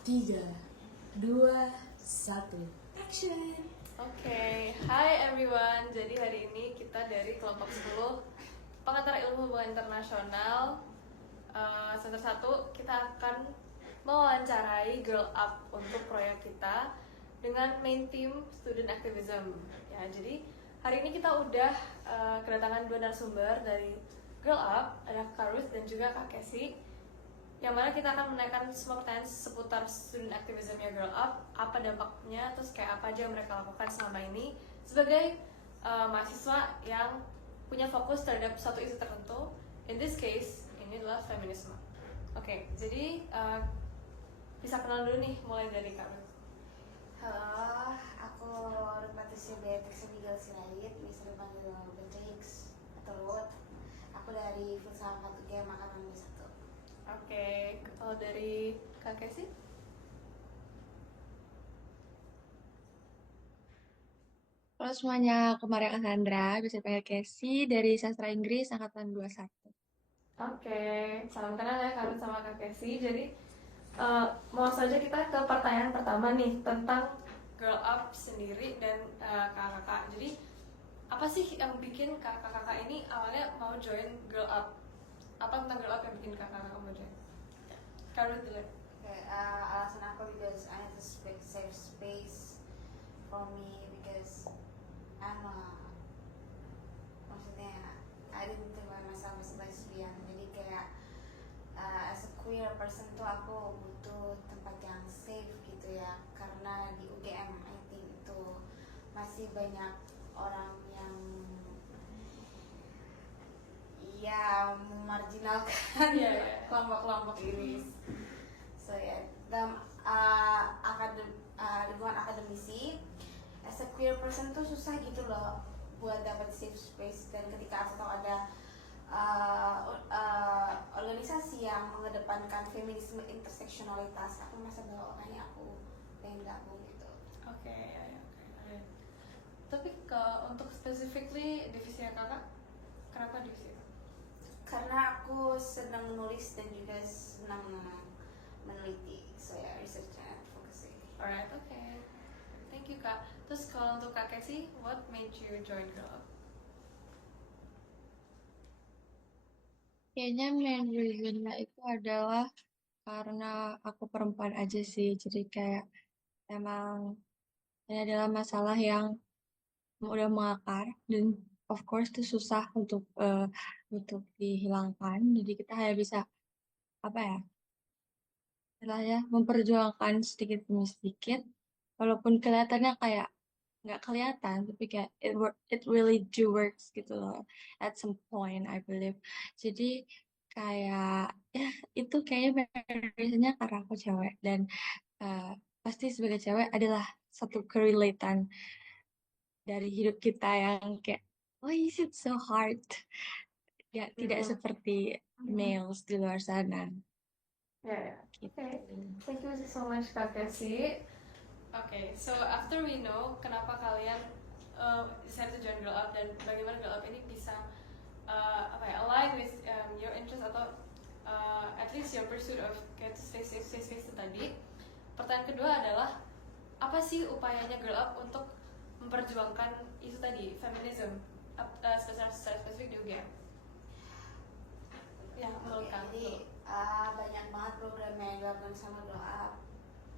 Tiga, dua, satu, action! Oke, Hai everyone. Jadi hari ini kita dari kelompok 10 Pengantar Ilmu Hubungan Internasional semester 1 kita akan mewawancarai Girl Up untuk proyek kita dengan main theme Student Activism. Ya, jadi hari ini kita udah kedatangan dua narasumber dari Girl Up, ada Kak Ruth dan juga Kak Casey, yang mana kita akan menanyakan semua pertanyaan seputar student activism-nya Girl Up, apa dampaknya, terus kayak apa aja yang mereka lakukan selama ini sebagai mahasiswa yang punya fokus terhadap satu isu tertentu. In this case, ini adalah feminisme. Oke, jadi bisa kenal dulu nih, mulai dari Kak Ruth. Halo, aku Patricia Beatrix Abigail Sirait, bisa dipanggil Beatrix atau Ruth. Aku dari Filsafat UGM Angkatan 21. Oke, kalau dari Kak Casey? Halo semuanya, aku Maria Cassandra, bisa dipanggil Casey dari Sastra Inggris Angkatan 21. Oke, salam kenal ya Kak Ruth sama Kak Casey. Jadi mau saja kita ke pertanyaan pertama nih tentang Girl Up sendiri dan kakak-kakak. Jadi apa sih yang bikin kakak-kakak ini awalnya mau join Girl Up? Apa tentang Girl Up yang bikin kakak-kakak mau join? Kak Ruth dulu. Alasan aku because I need to safe space for me because I'm maksudnya I didn't think about myself as lesbian, jadi kayak as a queer person tuh aku butuh tempat yang safe gitu ya, karena di UGM I think itu masih banyak orang yang memarjinalkan kelompok-kelompok ini. So ya, dalam lingkungan akademisi, as a queer person tuh susah gitu loh buat dapat safe space. Dan ketika aku tahu ada organisasi yang mengedepankan feminisme interseksionalitas, aku merasa bahwa kayaknya aku pengen gabung gitu. Oke. Tapi untuk specifically divisinya kakak, kenapa divisi itu? Karena aku senang menulis dan juga senang meneliti, so ya research and advocacy. Alright, okay. Thank you Kak. Terus kalau untuk Kak Casey, what made you join Girl Up? Kayaknya main reasonnya itu adalah karena aku perempuan aja sih, jadi kayak emang ini adalah masalah yang udah mengakar dan of course itu susah untuk dihilangkan, jadi kita hanya bisa apa ya, istilahnya memperjuangkan sedikit demi sedikit, walaupun kelihatannya kayak nggak kelihatan, tapi kayak it really do works gitu loh at some point I believe. Jadi kayak ya itu kayaknya biasanya karena aku cewek dan eh, pasti sebagai cewek adalah satu kerelataan dari hidup kita yang kayak why is it so hard, ya tidak seperti males di luar sana gitu. Okay. Thank you so much Kak Casey. Okay, so after we know kenapa kalian decided to join Girl Up dan bagaimana Girl Up ini bisa align with your interest atau at least your pursuit of kayak space itu tadi. Pertanyaan kedua adalah apa sih upayanya Girl Up untuk memperjuangkan isu tadi, feminism, secara spesifik di UGM? Ya, menurut Jadi banyak banget program yang dilakukan sama Girl Up,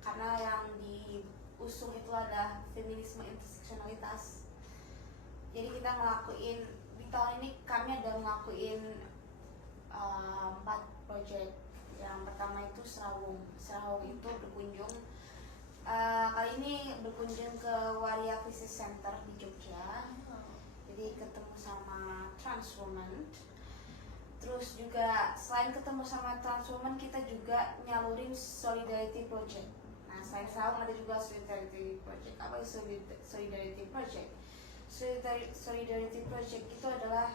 karena yang diusung itu adalah feminisme interseksionalitas. Jadi kita ngelakuin di tahun ini, kami ada ngelakuin 4 project. Yang pertama itu Serawung itu berkunjung kali ini berkunjung ke Waria Crisis Center di Jogja. Jadi ketemu sama trans woman. Terus juga selain ketemu sama trans woman, kita juga nyalurin solidarity project. Nah, selain Serawung ada juga solidarity project. Apa itu solidarity project? Solidarity project itu adalah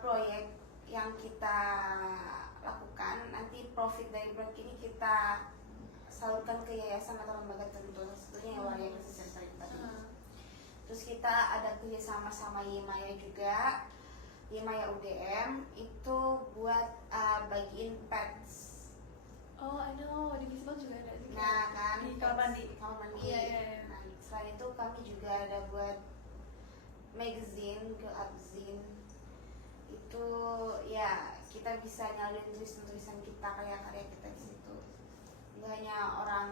proyek yang kita lakukan. Nanti profit dari proyek ini kita salurkan ke yayasan atau lembaga tertentu, sebetulnya yang Waria Crisis Center tadi. Terus kita ada kerjasama sama Yemaya juga. Yemaya UDM itu buat bagiin pads Oh, I know, di Bisbal juga ada sih. Nah kan Di kamar mandi. kamar mandi. Iya, iya, iya. Nah, selain itu kami juga ada buat magazine, Girl Up Zine. Itu ya kita bisa nyalin tulisan-tulisan kita, karya-karya kita di situ. Nggak hanya orang,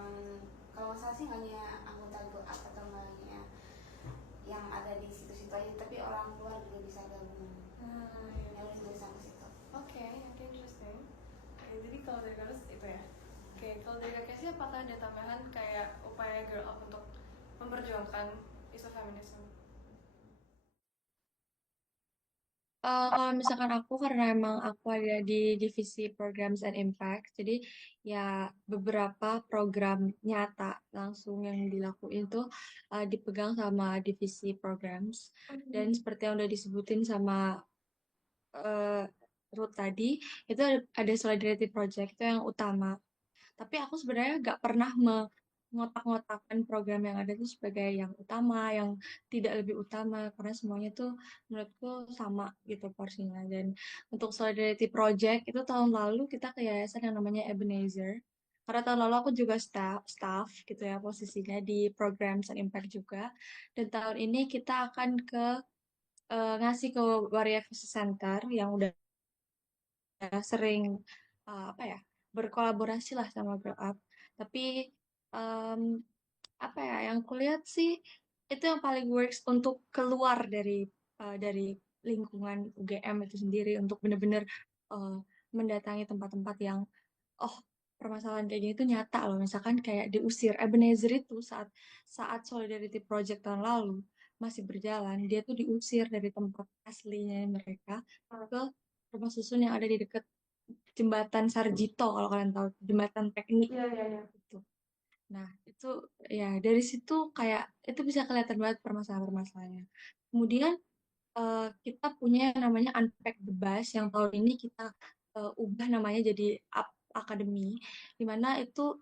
kalau nggak salah sih hanya anggota Girl Up atau nggak hanya yang ada di situ-situ aja, tapi orang luar juga bisa gabung Iya. nyalin tulisan ke situ. Oke, interesting. Oke, jadi kalau dari Kak itu ya. Oke, kalau dari Kak Casey apakah ada tambahan kayak upaya Girl Up untuk memperjuangkan isu feminisme? Kalau misalkan aku, karena emang aku ada di divisi Programs and Impact, jadi ya beberapa program nyata langsung yang dilakuin tuh dipegang sama divisi Programs. Dan seperti yang udah disebutin sama uh, Ruth tadi, itu ada Solidarity Project, itu yang utama. Tapi aku sebenarnya nggak pernah mengotak-ngotakkan program yang ada itu sebagai yang utama, yang tidak lebih utama, karena semuanya tuh menurutku sama gitu porsinya. Dan untuk Solidarity Project itu tahun lalu kita ke yayasan yang namanya Ebenezer. Karena tahun lalu aku juga staff gitu ya posisinya di Programs and Impact juga. Dan tahun ini kita akan ngasih ke Waria Crisis Center yang udah sering apa ya berkolaborasi lah sama Grow Up. Tapi em, apa ya yang kulihat sih itu yang paling works untuk keluar dari lingkungan UGM itu sendiri untuk benar-benar eh, mendatangi tempat-tempat yang oh permasalahan kayak gini tuh nyata loh. Misalkan kayak diusir Ebenezer itu saat saat Solidarity Project tahun lalu masih berjalan, dia tuh diusir dari tempat aslinya mereka ke rumah susun yang ada di dekat jembatan Sarjito, kalau kalian tahu jembatan teknik Iya, iya, iya. itu. Nah, itu ya dari situ kayak itu bisa kelihatan banget permasalahan-permasalahannya. Kemudian kita punya yang namanya Unpack the Bus yang tahun ini kita ubah namanya jadi Up Academy, di mana itu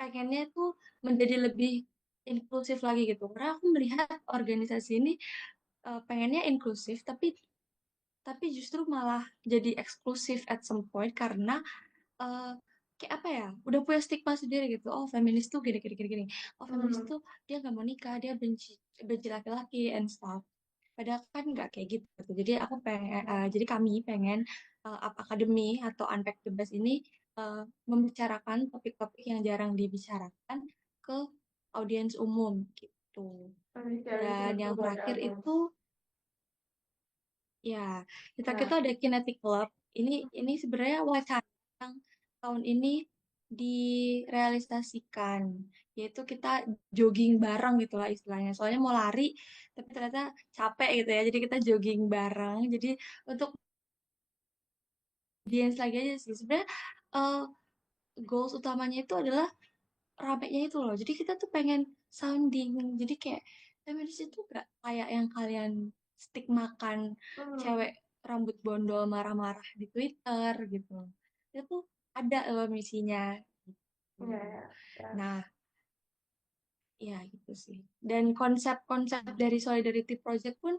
pengennya itu menjadi lebih inklusif lagi gitu. Karena aku melihat organisasi ini pengennya inklusif, tapi justru malah jadi eksklusif at some point karena eh, kayak apa ya udah punya stigma sendiri gitu, oh feminis tuh gini gini gini gini, oh feminis tuh dia nggak mau nikah, dia benci benci laki-laki and stuff, padahal kan nggak kayak gitu. Jadi aku pengen jadi kami pengen Up Academy atau Unpack the Best ini eh, membicarakan topik-topik yang jarang dibicarakan ke audiens umum gitu. Dan yang terakhir itu ya, kita ada Kinetic Club. Ini sebenarnya wacana yang tahun ini direalisasikan, yaitu kita jogging bareng gitulah istilahnya. Soalnya mau lari, tapi ternyata capek gitu ya. Jadi kita jogging bareng. Jadi untuk dance lagi aja sih. Sebenarnya eh, goals utamanya itu adalah ramenya itu loh. Jadi kita tuh pengen sounding. Jadi kayak feminis itu gak kayak yang kalian stigmakan cewek rambut bondol marah-marah di Twitter gitu. Itu tuh ada loh misinya. Gitu. Iya, iya, iya. Nah, ya gitu sih. Dan konsep-konsep dari Solidarity Project pun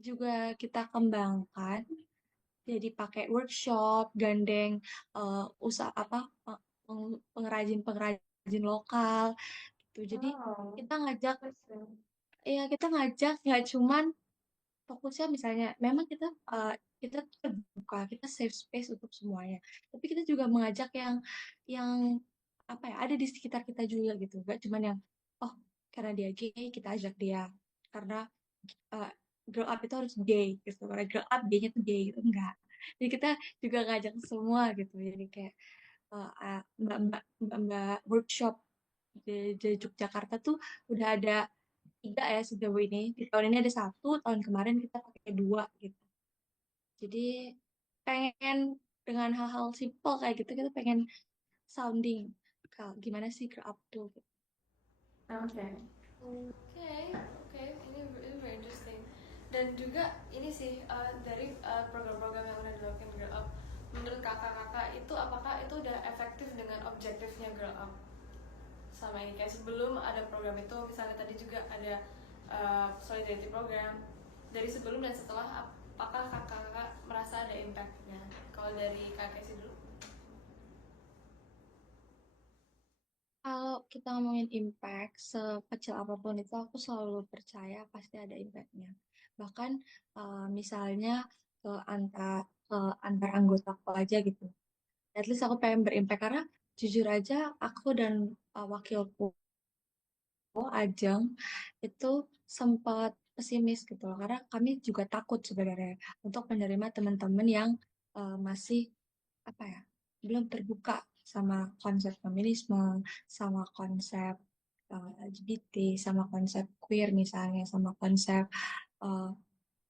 juga kita kembangkan. Jadi pakai workshop, gandeng usaha apa pengrajin-pengrajin lokal gitu. Jadi Wow, kita ngajak interesting. kita ngajak nggak cuman fokusnya misalnya memang kita terbuka, kita safe space untuk semuanya. Tapi kita juga mengajak yang apa ya ada di sekitar kita juga gitu. Gak cuman yang oh karena dia gay kita ajak dia karena uh, grow up itu harus gay gitu. Karena grow up gaynya tuh gay gitu enggak. Jadi kita juga ngajak semua gitu. Jadi kayak mbak-mbak workshop di Yogyakarta tuh udah ada 3 ya sejauh ini. Di tahun ini ada 1, tahun kemarin kita pakai 2 gitu. Jadi pengen dengan hal-hal simple kayak gitu kita pengen sounding gimana sih grow up tuh. Gitu. Oke. Oke, ini very interesting. Dan juga ini sih dari program-program yang udah dilakukan Girl Up, menurut kakak-kakak itu apakah itu udah efektif dengan objektifnya Girl Up sama ini kayak sebelum ada program itu, misalnya tadi juga ada solidarity program, dari sebelum dan setelah apakah kakak-kakak merasa ada impactnya? Kalau dari kakak sih dulu. Kalau kita ngomongin impact, sekecil apapun itu aku selalu percaya pasti ada impactnya. Bahkan misalnya ke antar anggotaku aja gitu. At least aku pengen berimpact karena jujur aja aku dan wakilku Ajeng itu sempat pesimis gitu loh. Karena kami juga takut sebenarnya untuk menerima teman-teman yang masih apa ya, belum terbuka sama konsep feminisme, sama konsep LGBT, sama konsep queer misalnya, sama konsep eh,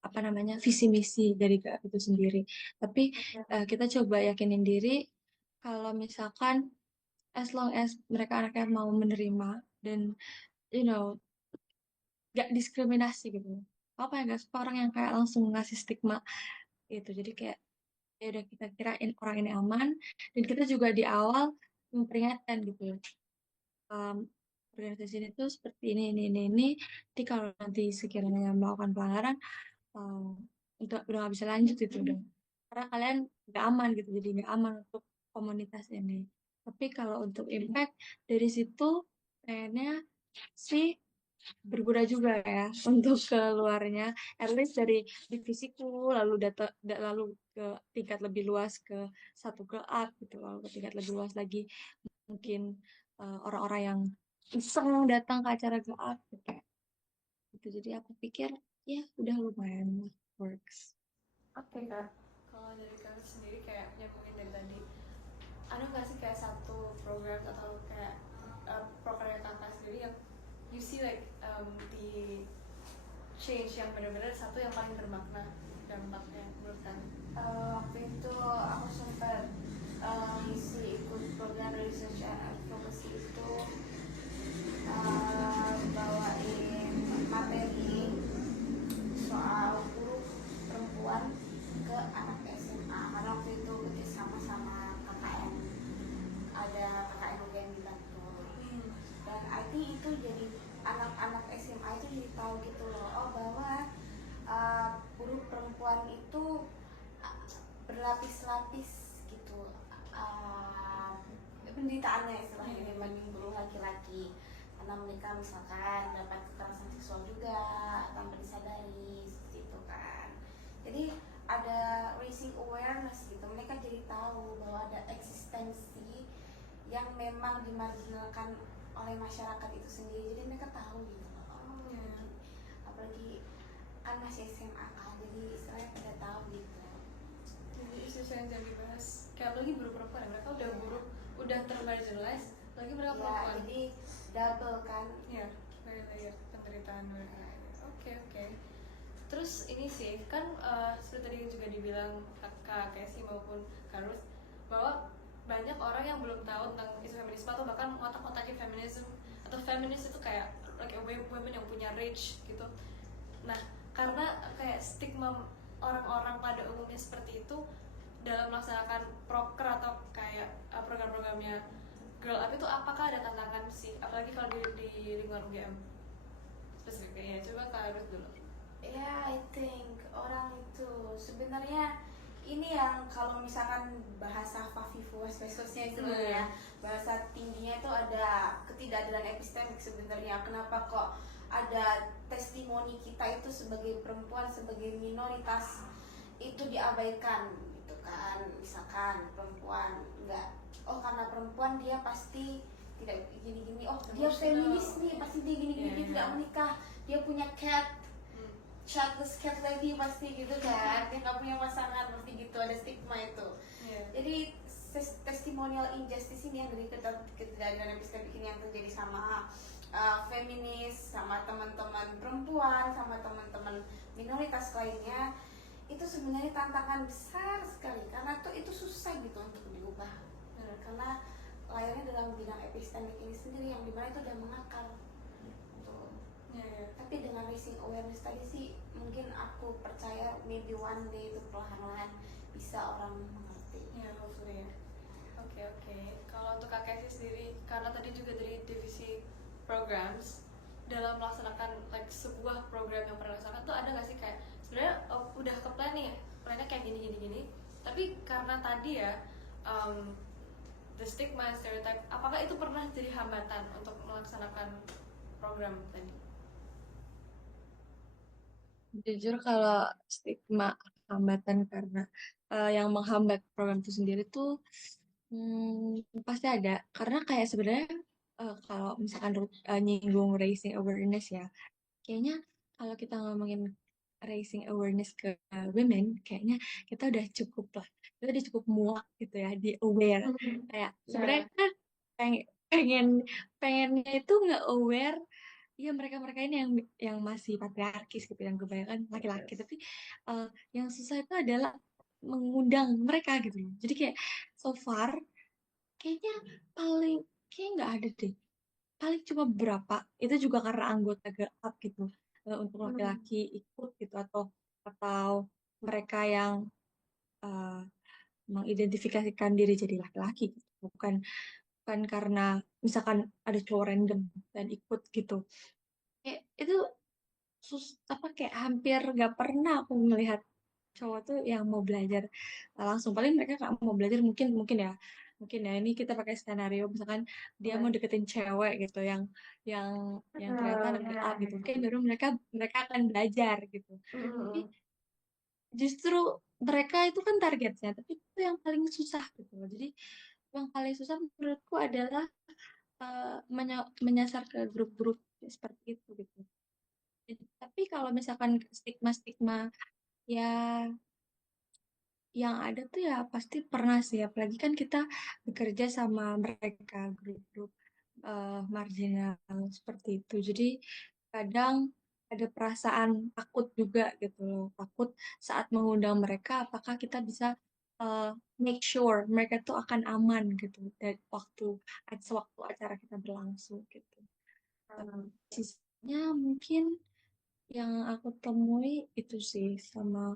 apa namanya visi misi dari GAP itu sendiri. Tapi kita coba yakinin diri kalau misalkan as long as mereka anaknya mau menerima dan you know gak diskriminasi gitu. Apa ya, gak suka orang yang kayak langsung ngasih stigma gitu. Jadi kayak ya udah kita kirain orang ini aman dan kita juga di awal memperingatkan gitu. Um, organisasi ini tuh seperti ini. Jadi kalau nanti sekiranya melakukan pelanggaran, um, udah nggak bisa lanjut gitu udah. Karena kalian nggak aman gitu, jadi nggak aman untuk komunitas ini. Tapi kalau untuk impact dari situ, kayaknya sih berguna juga ya untuk keluarnya, at least dari divisiku lalu lalu ke tingkat lebih luas ke satu ke up gitu, lalu ke tingkat lebih luas lagi mungkin orang-orang yang iseng datang ke acara go up gitu. Gitu. Jadi aku pikir ya udah lumayan works. Oke kak, kalau dari kakak sendiri kayak nyambungin dari tadi, ada nggak sih kayak satu program atau kayak program kakak sendiri yang you see like the change yang benar-benar satu yang paling bermakna dampaknya menurut kalian? Waktu itu aku sempat ngisi ikut program research and advocacy itu, bawain materi soal guru perempuan ke anak SMA karena waktu itu bekerjasama sama KKN, ada KKN UGM di Bantul. Dan I think itu jadi anak-anak SMA itu jadi tahu gitu loh, oh bahwa guru perempuan itu berlapis-lapis gitu penderitaannya istilahnya dibanding guru laki-laki, karena mereka misalkan dapat kekerasan seksual juga tanpa disadari seperti itu kan. Jadi ada raising awareness gitu, mereka jadi tahu bahwa ada eksistensi yang memang dimarginalkan oleh masyarakat itu sendiri, jadi mereka tahu gitu loh. Apalagi kan masih SMA kan, jadi istilahnya pada tahu gitu. Jadi isu yang jadi bahas kayak lagi guru perempuan, mereka udah guru udah termarginalize, lagi mereka Ya, perempuan. jadi double kan. Ya, layer penderitaan mereka. Oke. Terus ini sih kan seperti tadi juga dibilang Kak Casey maupun Kak Ruth, bahwa banyak orang yang belum tahu tentang isu feminisme atau bahkan ngotak-ngotakin feminisme atau feminis itu kayak like women yang punya rage gitu. Nah, karena kayak stigma orang-orang pada umumnya seperti itu dalam melaksanakan proker atau kayak program-programnya Girl Up itu, apakah ada tantangan sih, apalagi kalau di lingkungan UGM spesifiknya? Coba Kak Ruth dulu. Ya, I think orang itu sebenarnya ini yang kalau misalkan bahasa Favivo spesiesnya itu ya, bahasa tingginya itu ada ketidakadilan epistemik sebenarnya. Kenapa kok ada testimoni kita itu sebagai perempuan, sebagai minoritas itu diabaikan gitu kan? Misalkan perempuan enggak, oh karena perempuan dia pasti tidak gini-gini, oh dia feminis nih pasti dia gini-gini, dia tidak menikah, dia punya childless cat lady pasti gitu kan, dia nggak punya pasangan pasti gitu, ada stigma itu. Jadi testimonial injustice ini yang dari ketidakadilan epistemik ini yang terjadi sama feminis, sama teman-teman perempuan, sama teman-teman minoritas lainnya, itu sebenarnya tantangan besar sekali karena tuh itu susah gitu untuk diubah. Karena layarnya dalam bidang epistemik ini sendiri yang dimana itu udah mengakar tuh. Tapi dengan raising awareness tadi sih mungkin aku percaya maybe one day itu perlahan-lahan bisa orang mengerti. Ya, hopefully ya. Oke. Kalau untuk Kak Casey sendiri, karena tadi juga dari divisi programs, dalam melaksanakan like sebuah program yang pernah dilaksanakan tuh ada nggak sih kayak sebenarnya udah ke plan nih, plannya kayak gini, tapi karena tadi ya the stigma and stereotype, apakah itu pernah jadi hambatan untuk melaksanakan program tadi? Jujur kalau stigma hambatan karena yang menghambat program itu sendiri tuh pasti ada. Karena kayak sebenarnya kalau misalkan nyinggung raising awareness ya, kayaknya kalau kita ngomongin raising awareness ke women, kayaknya kita udah cukup lah. Kita udah cukup muak gitu ya, di aware. Kayak sebenarnya kan pengen pengen pengennya itu nggak aware. Iya, mereka-mereka ini yang masih patriarkis gitu, yang kebanyakan laki-laki. Tapi eh, yang susah itu adalah mengundang mereka gitu loh. Jadi kayak so far kayaknya paling kayak nggak ada deh. Paling cuma berapa. Itu juga karena anggota Girl Up gitu. Untuk laki-laki ikut gitu, atau mereka yang eh, mengidentifikasikan diri jadi laki-laki gitu. Bukan karena misalkan ada cowok random dan ikut gitu. Kayak itu apa kayak hampir nggak pernah aku melihat cowok tuh yang mau belajar langsung. Paling mereka nggak mau belajar, mungkin mungkin ya ini kita pakai skenario misalkan dia mau deketin cewek gitu yang yang ternyata anak A gitu, mungkin baru mereka mereka akan belajar gitu. Tapi justru mereka itu kan targetnya, tapi itu yang paling susah gitu loh. Jadi yang paling susah menurutku adalah menyasar ke grup-grup seperti itu gitu. Tapi kalau misalkan stigma-stigma ya yang ada tuh ya pasti pernah sih, apalagi kan kita bekerja sama mereka grup-grup marginal seperti itu. Jadi kadang ada perasaan takut juga gitu loh, takut saat mengundang mereka apakah kita bisa eh, make sure mereka tuh akan aman gitu dari sewaktu acara kita berlangsung gitu. Sisanya mungkin yang aku temui itu sih sama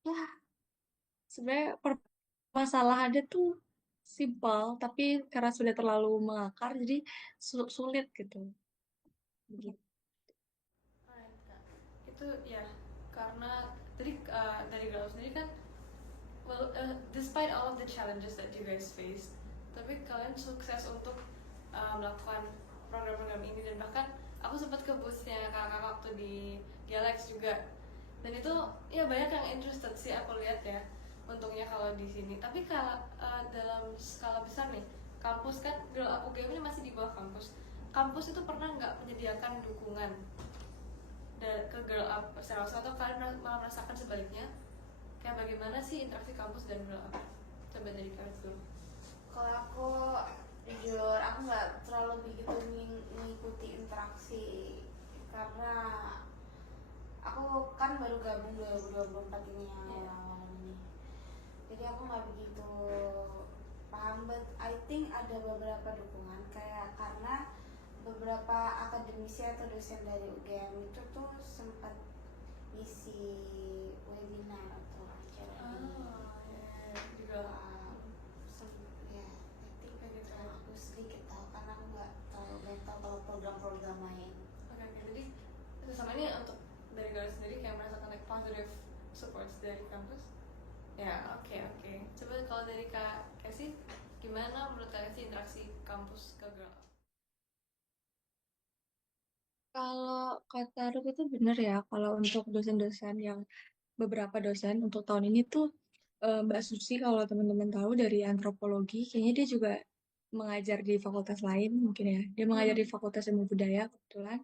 ya sebenarnya permasalahannya tuh simpel tapi karena sudah terlalu mengakar jadi sulit gitu begitu. Alright, Kak. Itu ya karena tadi dari Galau sendiri kan, well, despite all of the challenges that you guys face, tapi kalian sukses untuk melakukan program-program ini, dan bahkan aku sempat ke boothnya kakak waktu di Galax juga, dan itu ya banyak yang interested sih aku lihat ya, untungnya kalau di sini. Tapi kalau dalam skala besar nih, kampus kan Girl Up UGM ini masih di bawah kampus. Kampus itu pernah nggak menyediakan dukungan ke Girl Up secara langsung, atau kalian malah merasakan sebaliknya? Kayak bagaimana sih interaksi kampus dan Girl Up? Coba dari kalian dulu. Kalau aku jujur aku nggak terlalu begitu mengikuti interaksi karena aku kan baru gabung 2024 ini yang awal ini, jadi aku nggak begitu paham, but I think ada beberapa dukungan kayak karena beberapa akademisi atau dosen dari UGM itu tuh sempat isi webinar atau acara di Juga ya, I think kayak gitu ya. aku sedikit tahu karena aku nggak tahu banyak tahu kalau program-program lain. Oke, jadi sama ini untuk dari kalian sendiri kayak merasakan like positive support dari kampus? Ya, oke. Coba kalau dari Kak Casey, gimana menurut kalian sih interaksi kampus ke Girl Up? Kalau kata Rup itu benar ya, kalau untuk dosen-dosen yang beberapa dosen untuk tahun ini tuh Mbak Susi kalau teman-teman tahu dari antropologi, kayaknya dia juga mengajar di fakultas lain mungkin ya. Dia mengajar di Fakultas Ilmu Budaya kebetulan.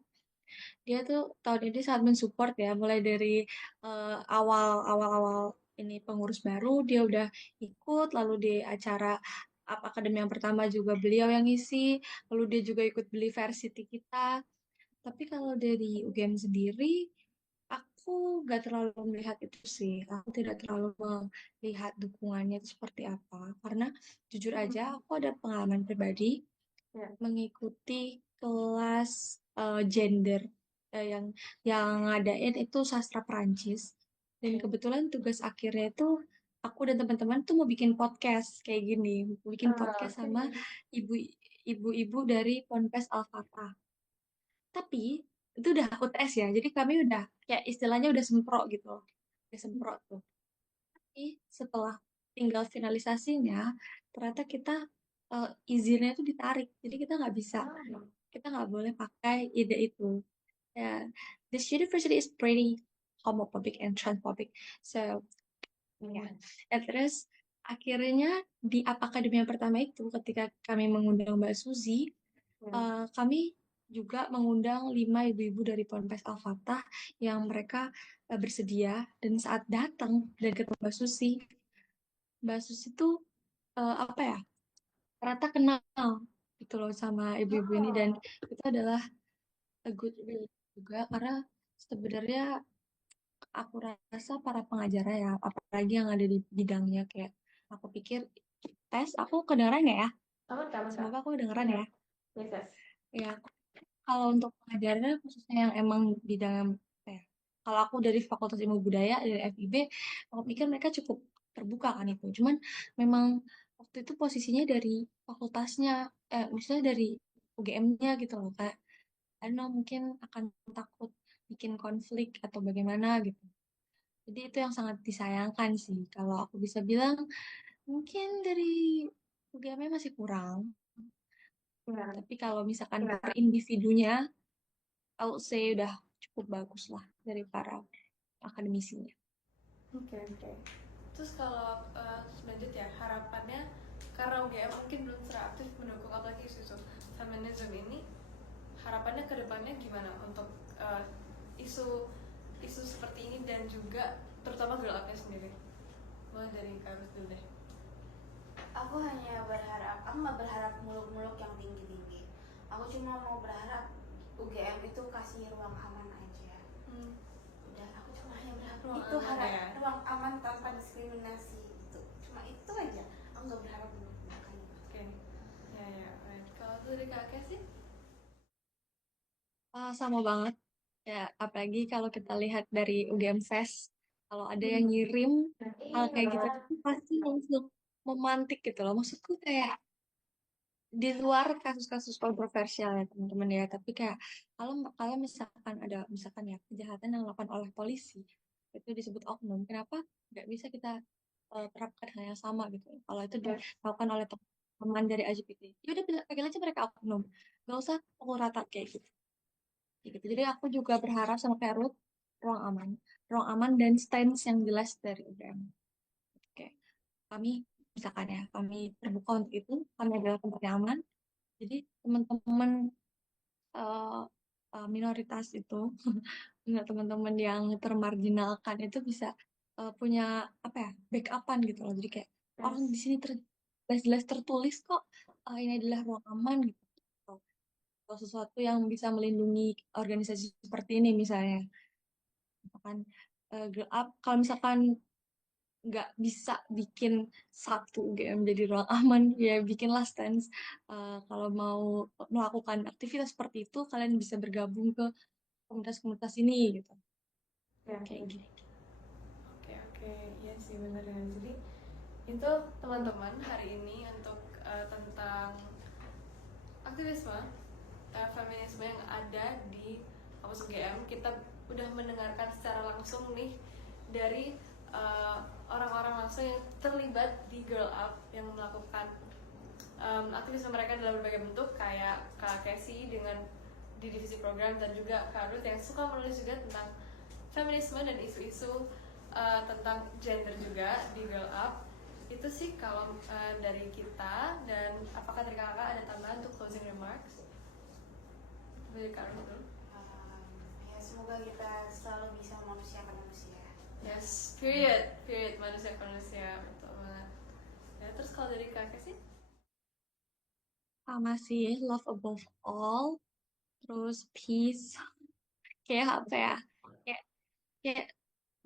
Dia tuh tahun ini sangat mensupport ya, mulai dari awal-awal ini pengurus baru dia udah ikut, lalu di acara akademi yang pertama juga beliau yang ngisi, lalu dia juga ikut beli Varsity kita. Tapi kalau dari UGM sendiri, aku gak terlalu melihat itu sih. Aku tidak terlalu melihat dukungannya itu seperti apa. Karena jujur aja, aku ada pengalaman pribadi mengikuti kelas gender yang ngadain itu sastra Perancis. Dan kebetulan tugas akhirnya itu aku dan teman-teman tuh mau bikin podcast kayak gini, bikin podcast sama ibu ibu-ibu dari Ponpes Al Fatah. Tapi itu udah UTS ya, jadi kami udah kayak istilahnya udah semprot gitu loh. Udah semprot tuh. Tapi setelah tinggal finalisasinya, ternyata kita izinnya itu ditarik. Jadi kita nggak boleh pakai ide itu. Ya, this university is pretty homophobic and transphobic. So, ya. Dan terus akhirnya di akademi yang pertama itu ketika kami mengundang Mbak Suzy, kami juga mengundang 5 ibu-ibu dari Ponpes Al-Fatah yang mereka bersedia dan saat datang dan ketemu Mbak Susi tuh apa ya ternyata kenal gitu loh sama ibu-ibu ini dan itu adalah a good relate juga karena sebenarnya aku rasa para pengajarnya ya apalagi yang ada di bidangnya kayak aku pikir aku kedengeran nggak ya? Aman, aman, Kak. Semoga aku kedengeran ya. Yes, yes. Ya, kalau untuk pengajarnya khususnya yang emang bidang apa ya, kalau aku dari Fakultas Ilmu Budaya dari FIB, aku pikir mereka cukup terbuka kan itu. Cuman memang waktu itu posisinya dari fakultasnya, misalnya dari UGM-nya gitu loh, kayak I don't know, mungkin akan takut bikin konflik atau bagaimana gitu. Jadi itu yang sangat disayangkan sih. Kalau aku bisa bilang, mungkin dari UGM-nya masih kurang. Tapi kalau misalkan per individunya, I would say udah cukup bagus lah dari para akademisinya. Oke, oke. Terus kalau terus lanjut ya, harapannya karena UGM mungkin belum secara aktif mendukung apalagi isu-isu feminisme ini, harapannya ke depannya gimana untuk isu isu seperti ini dan juga terutama girl up-nya sendiri? Mulai dari Kak Ruth dulu deh. Aku hanya berharap, aku nggak berharap muluk-muluk yang tinggi-tinggi. Aku cuma mau berharap UGM itu kasih ruang aman aja. Udah, aku cuma hanya berharap Ruang itu aman harap ya. ruang aman tanpa diskriminasi itu. Cuma itu aja. Aku nggak berharap muluk-muluk. Oke. Ya, ya, right. Kalau dari Kakak sih? Sama banget. Ya, apalagi kalau kita lihat dari UGM Fest, kalau ada yang ngirim hal kayak gitu, itu pasti langsung memantik gitu loh. Maksudku kayak di luar kasus-kasus kontroversial ya teman-teman ya, tapi kayak kalau kalau misalkan ya kejahatan yang dilakukan oleh polisi itu disebut oknum, kenapa nggak bisa kita terapkan hal yang sama gitu? Kalau itu dilakukan oleh teman dari LGBT, ya udah panggil aja mereka oknum, nggak usah pukul rata kayak gitu. Gitu. Jadi aku juga berharap sama kayak Ruth, ruang aman dan stance yang jelas dari UGM. Oke, kami misalkan ya, kami terbuka untuk itu, kami adalah tempat yang aman. Jadi teman-teman eh, minoritas itu, teman-teman yang termarginalkan itu bisa punya apa ya, backupan gitu loh. Jadi kayak orang di sini jelas-jelas tertulis kok ini adalah ruang aman gitu. Atau sesuatu yang bisa melindungi organisasi seperti ini misalnya. Misalkan Girl Up, kalau misalkan nggak bisa bikin satu game jadi ruang aman ya bikinlah stance. Kalau mau melakukan aktivitas seperti itu kalian bisa bergabung ke komunitas-komunitas ini gitu Ya. kayak gini. Oke, oke. Iya sih benar ya. Jadi itu teman-teman hari ini untuk tentang aktivisme feminisme yang ada di kampus UGM. Kita udah mendengarkan secara langsung nih dari orang-orang langsung yang terlibat di Girl Up yang melakukan aktivisme mereka dalam berbagai bentuk, kayak Kak Casey dengan di divisi program dan juga Kak Ruth yang suka menulis juga tentang feminisme dan isu-isu tentang gender juga di Girl Up. Itu sih kalau dari kita. Dan apakah dari kakak ada tambahan untuk closing remarks dari Kak Ruth dulu? Ya semoga kita selalu bisa memanusiakan manusia. Yes, period, manusia ke manusia, betul banget. Ya, terus kalau dari kakak sih? Sama sih love above all, terus peace, kayak apa ya, kayak kayak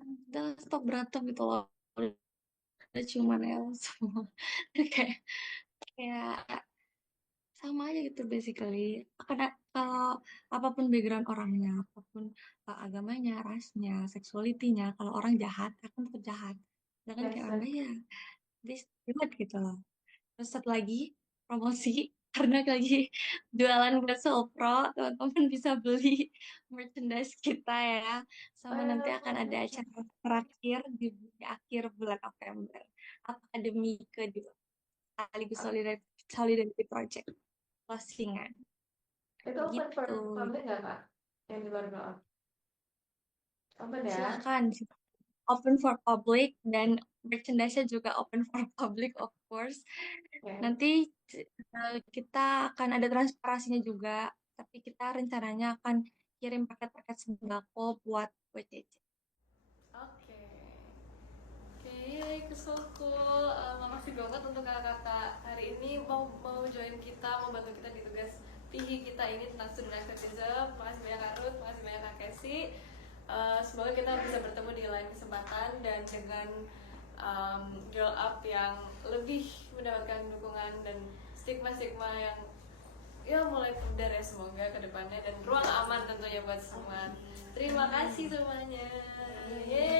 udah stop berantem gitu loh, udah cuman ya semua kayak kayak sama aja gitu basically karena kalau apapun background orangnya apapun agamanya rasnya seksualitinya kalau orang jahat akan tetap jahat jangan kayak Yes, anda ya this good gitu loh. Terus satu lagi promosi karena lagi jualan Bakso Pro teman-teman bisa beli merchandise kita ya sama nanti akan ada acara terakhir di akhir bulan November akademi kedua sekaligus solidaritas Solidarity Project closingan Itu open for gitu. public nggak Kak? Yang di luar glow up? Open ya? Silahkan open for public dan merchandise-nya juga open for public of course. Oke. Nanti kita akan ada transparansinya juga, tapi kita rencananya akan kirim paket-paket sembako buat WCC. Oke. Oke, itu so cool. Makasih banget untuk kakak-kakak hari ini mau join kita, mau bantu kita di tugas PIHI kita ini tentang student activism. Makasih banyak Kak Ruth, makasih banyak Kak Casey. Semoga kita bisa bertemu di lain kesempatan dan dengan girl up yang lebih mendapatkan dukungan dan stigma-stigma yang ya mulai pudar ya semoga ke depannya dan ruang aman tentunya buat semua. Terima kasih semuanya. Yeay.